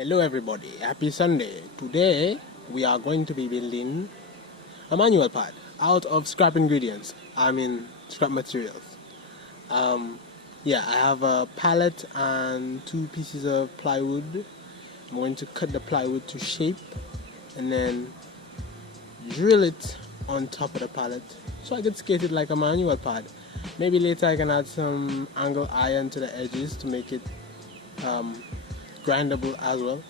Hello everybody, happy Sunday. Today we are going to be building a manual pad out of scrap ingredients, scrap materials. I have a pallet and 2 pieces of plywood. I'm going to cut the plywood to shape and then drill it on top of the pallet so I can skate it like a manual pad. Maybe later I can add some angle iron to the edges to make it grindable as well,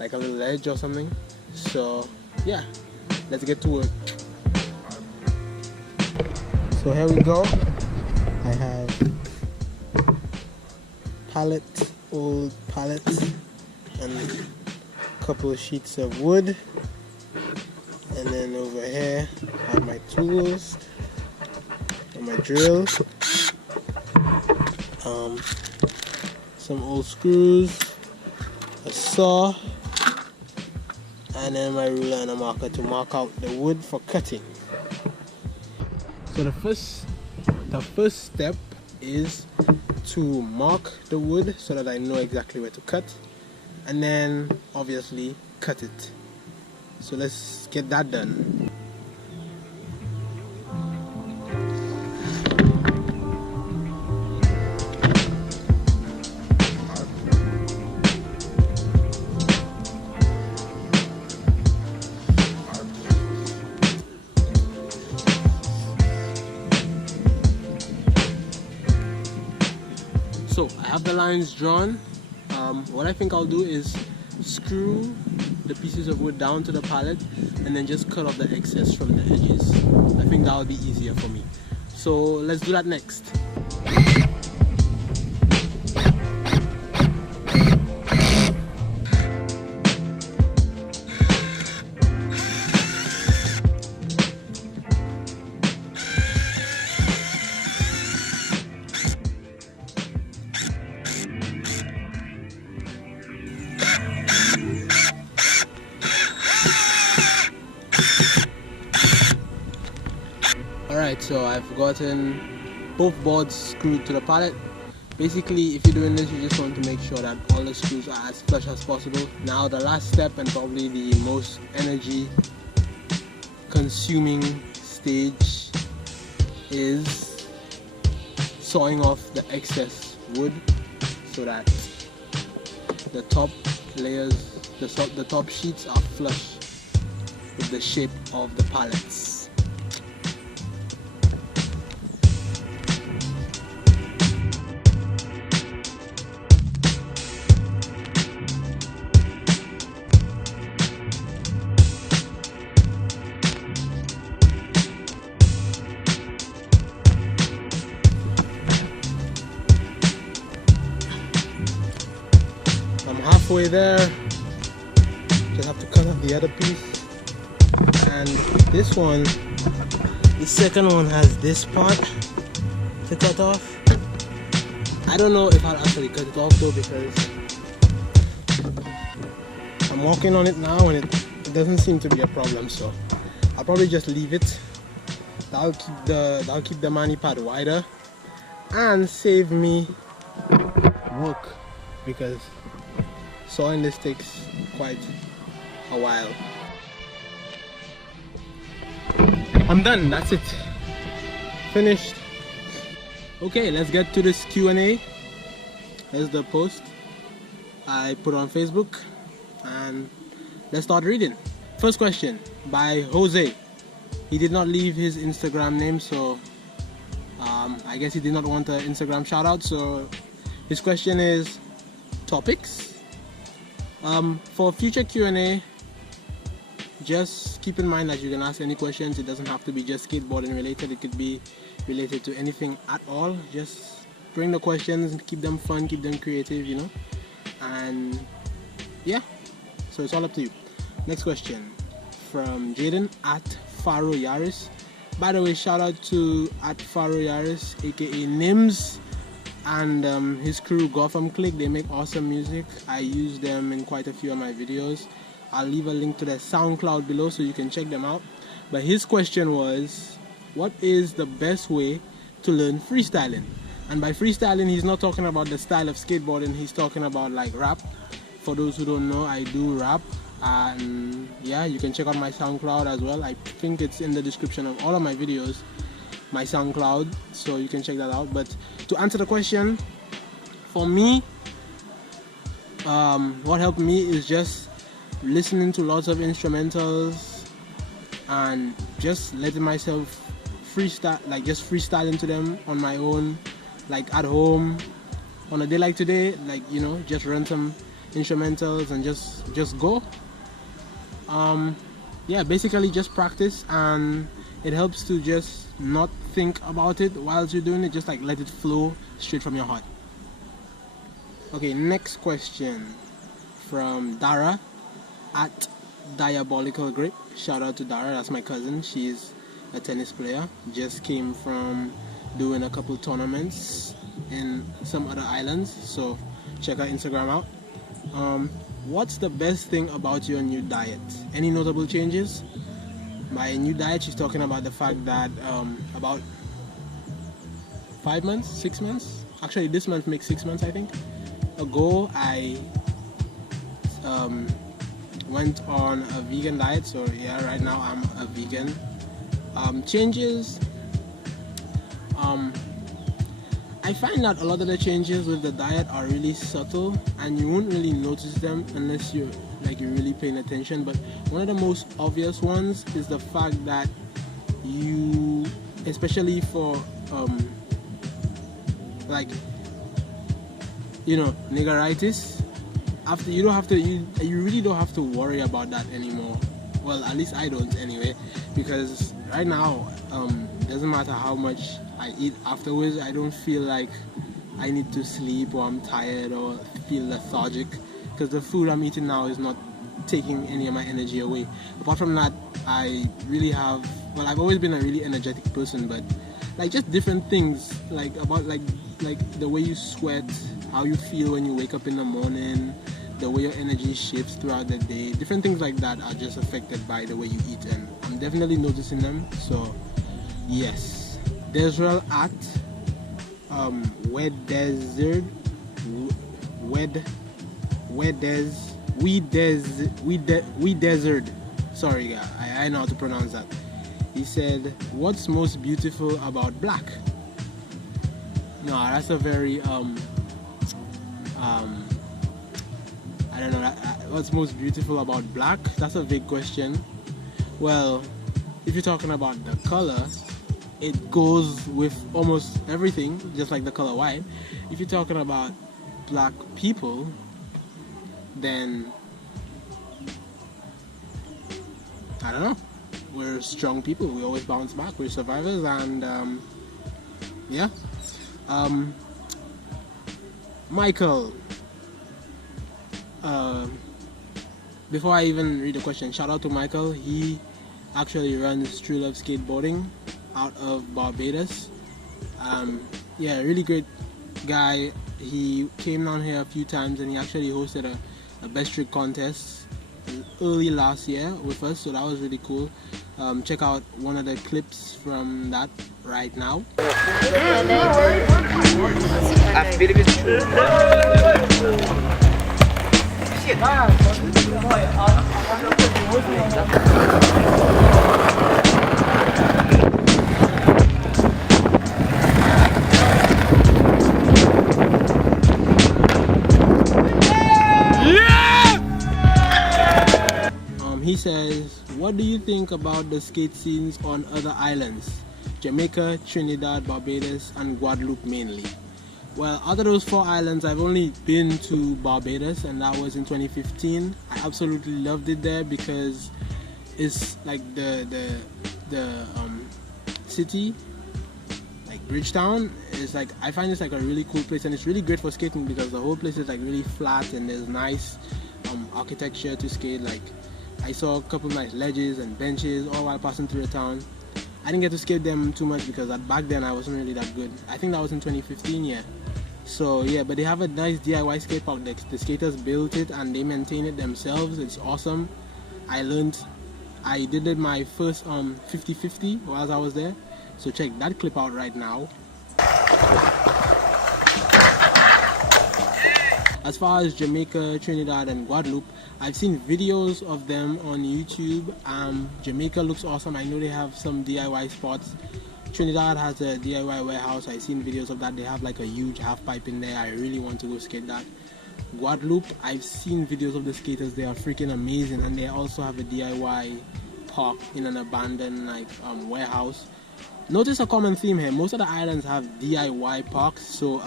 like a little edge or something. So yeah, let's get to work. So here we go. I have old pallets and a couple of sheets of wood, and then over here I have my tools and my drill, some old screws, a saw, and then my ruler and a marker to mark out the wood for cutting. So the first step is to mark the wood so that I know exactly where to cut, and then obviously cut it. So let's get that done. So I have the lines drawn. What I think I'll do is screw the pieces of wood down to the pallet and then just cut off the excess from the edges. I think that will be easier for me. So let's do that next. Alright, so I've gotten both boards screwed to the pallet. Basically, if you're doing this, you just want to make sure that all the screws are as flush as possible. Now the last step, and probably the most energy consuming stage, is sawing off the excess wood so that the top layers, the top sheets are flush with the shape of the pallets. Halfway there, just have to cut off the other piece, and this one, the second one, has this part to cut off. I don't know if I'll actually cut it off though, because I'm working on it now and it doesn't seem to be a problem, so I'll probably just leave it. That'll keep the mani pad wider and save me work, because sawing this takes quite a while. I'm done, that's it. Finished. Okay, let's get to this Q&A. Here's the post I put on Facebook, and let's start reading. First question by Jose. He did not leave his Instagram name, so I guess he did not want an Instagram shout out. So his question is topics. For future Q&A, just keep in mind that you can ask any questions. It doesn't have to be just skateboarding related. It could be related to anything at all. Just bring the questions and keep them fun, keep them creative, you know. And yeah, so it's all up to you. Next question from Jaden at Faro Yaris. By the way, shout out to at Faro Yaris, aka Nims, and his crew Gotham Clique. They make awesome music. I use them in quite a few of my videos. I'll leave a link to their Soundcloud below so you can check them out. But his question was, what is the best way to learn freestyling? And by freestyling, he's not talking about the style of skateboarding, he's talking about like rap, For those who don't know, I do rap, and yeah, you can check out my SoundCloud as well. I think it's in the description of all of my videos, my SoundCloud, so you can check that out. But to answer the question, for me, what helped me is just listening to lots of instrumentals and just letting myself freestyle, like just freestyling to them on my own, like at home on a day like today, like, you know, just run some instrumentals and just go. Yeah, basically just practice, and it helps to just not think about it while you're doing it, just like let it flow straight from your heart. Okay, next question from Dara at Diabolical Grip. Shout out to Dara, that's my cousin. She's a tennis player, just came from doing a couple tournaments in some other islands, so check her Instagram out. What's the best thing about your new diet? Any notable changes? By new diet, she's talking about the fact that about 5 months, 6 months, actually this month makes 6 months I think, ago, I went on a vegan diet. So yeah, right now I'm a vegan. Changes, I find that a lot of the changes with the diet are really subtle, and you won't really notice them unless you're really paying attention. But one of the most obvious ones is the fact that you, especially for like, you know, niggeritis, after you really don't have to worry about that anymore. Well, at least I don't anyway, because right now it doesn't matter how much I eat afterwards, I don't feel like I need to sleep, or I'm tired, or feel lethargic, because the food I'm eating now is not taking any of my energy away. Apart from that, I really have, well, I've always been a really energetic person, but like just different things, like about like the way you sweat, how you feel when you wake up in the morning, the way your energy shifts throughout the day, different things like that are just affected by the way you eat, and I'm definitely noticing them. So yes. Desrel at we desert. Sorry, guys, I know how to pronounce that. He said, "What's most beautiful about black?" No, that's a very I don't know. What's most beautiful about black? That's a big question. Well, if you're talking about the color, it goes with almost everything, just like the color white. If you're talking about black people, then I don't know. We're strong people. We always bounce back. We're survivors, and yeah. Michael. Before I even read the question, shout out to Michael. He actually runs True Love Skateboarding out of Barbados. Yeah, really great guy. He came down here a few times, and he actually hosted a best trick contest early last year with us, so that was really cool. Check out one of the clips from that right now. I feel it's true. He says, what do you think about the skate scenes on other islands? Jamaica, Trinidad, Barbados, and Guadeloupe mainly. Well, out of those 4 islands, I've only been to Barbados, and that was in 2015. I absolutely loved it there because it's like the city, like Bridgetown, is like, I find it's like a really cool place, and it's really great for skating because the whole place is like really flat, and there's nice architecture to skate. Like, I saw a couple nice ledges and benches all while passing through the town. I didn't get to skate them too much because back then I wasn't really that good. I think that was in 2015, yeah. So yeah, but they have a nice DIY skate park. The skaters built it and they maintain it themselves. It's awesome. I did my first 50-50 while I was there. So check that clip out right now. As far as Jamaica, Trinidad and Guadeloupe, I've seen videos of them on YouTube. Jamaica looks awesome. I know they have some DIY spots. Trinidad has a DIY warehouse. I've seen videos of that. They have like a huge half pipe in there. I really want to go skate that. Guadeloupe, I've seen videos of the skaters. They are freaking amazing, and they also have a DIY park in an abandoned warehouse. Notice a common theme here. Most of the islands have DIY parks. So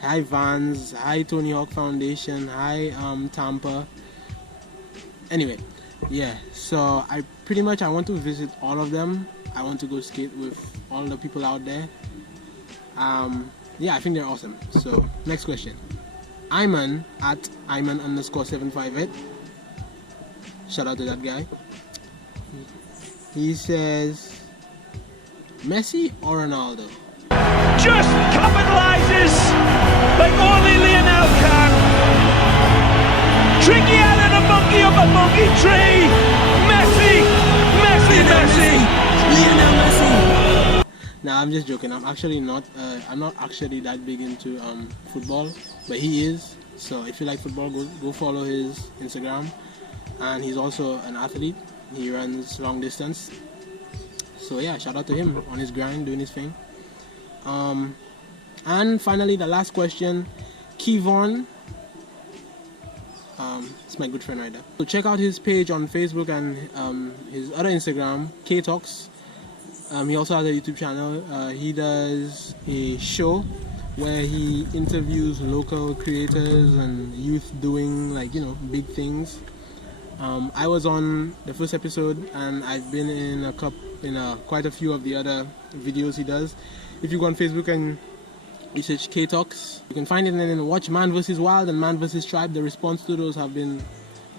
hi Vans, hi Tony Hawk Foundation, hi Tampa. Anyway, yeah, so I want to visit all of them. I want to go skate with all the people out there. Yeah, I think they're awesome. So next question. Iman at Iman_758. Shout out to that guy. He says, Messi or Ronaldo? Just capitalizes like only Lionel can. Tricky Allen, a monkey up a monkey tree. Messi, Messi, Messi. Lionel Messi. Nah, I'm just joking. I'm actually not. I'm not actually that big into football, but he is. So if you like football, go follow his Instagram. And he's also an athlete. He runs long distance. So yeah, shout out to him on his grind, doing his thing. And finally, the last question, Kevon. It's my good friend right there. So check out his page on Facebook and his other Instagram, K-Talks. He also has a YouTube channel. He does a show where he interviews local creators and youth doing big things. I was on the first episode, and I've been in quite a few of the other videos he does. If you go on Facebook and you search K-Talks, you can find it, and then watch Man vs. Wild and Man vs. Tribe. The response to those have been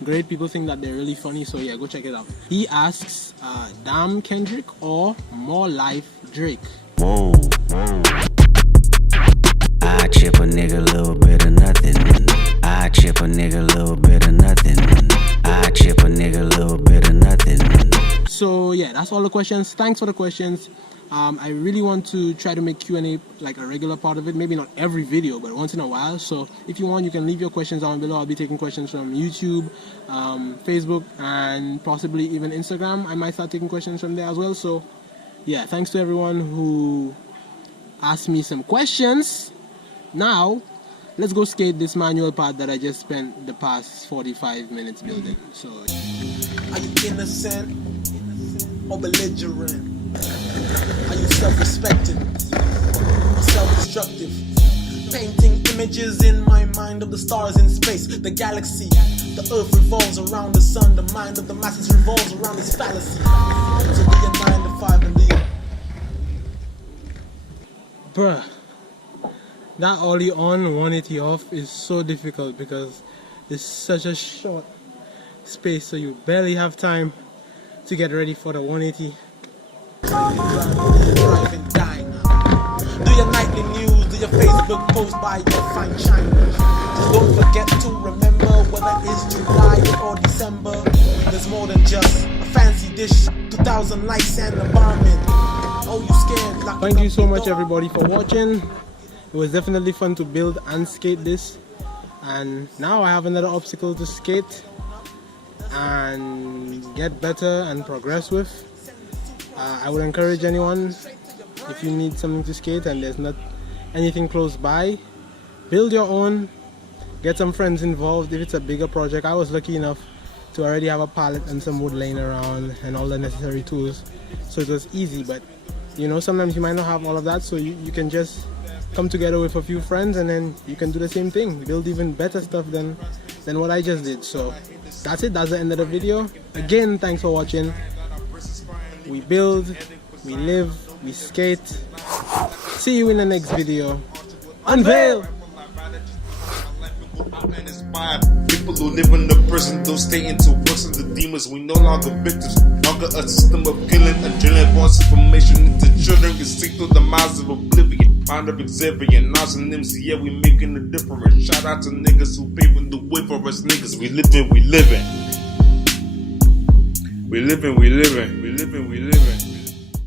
great. People think that they're really funny, so yeah, go check it out. He asks, Damn Kendrick or More Life Drake? Whoa. I chip a nigga a little bit of nothing. I chip a nigga a little bit of nothing. I chip a nigga a little bit of nothing. So yeah, that's all the questions. Thanks for the questions. I really want to try to make Q&A like a regular part of it. Maybe not every video, but once in a while. So if you want, you can leave your questions down below. I'll be taking questions from YouTube, Facebook, and possibly even Instagram. I might start taking questions from there as well. So yeah, thanks to everyone who asked me some questions. Now, let's go skate this manual part that I just spent the past 45 minutes building. So, are you innocent or belligerent? Are you self-respecting or self-destructive? Painting images in my mind of the stars in space, the galaxy. The earth revolves around the sun, the mind of the masses revolves around this fallacy. So be a 9 to 5 and leave. bruh, that ollie on, 180 off is so difficult because it's such a short space, so you barely have time to get ready for the 180. Do your nightly news, do your Facebook post by your fine china. Just don't forget to remember whether it's July or December. There's more than just a fancy dish, 2,000 likes and a barman. Oh, you scared? Thank you so much everybody for watching. It was definitely fun to build and skate this, and now I have another obstacle to skate and get better and progress with. I would encourage anyone, if you need something to skate and there's not anything close by, build your own, get some friends involved. If it's a bigger project, I was lucky enough to already have a pallet and some wood laying around and all the necessary tools, so it was easy. But you know, sometimes you might not have all of that, so you can just come together with a few friends and then you can do the same thing, build even better stuff than what I just did. So that's it, that's the end of the video. Again, thanks for watching. We build, we live, we skate. See you in the next video. UnVeil! People who live in the prison don't stay into worse than the demons. We no longer victims, longer a system of killing and drilling false information into children. Can sink through the mouths of oblivion. Pound of Xavier, Nas and MC, yeah, we making a difference. Shout out to niggas who paving the way for us niggas. We living, we living. We living, we living, we living, we living.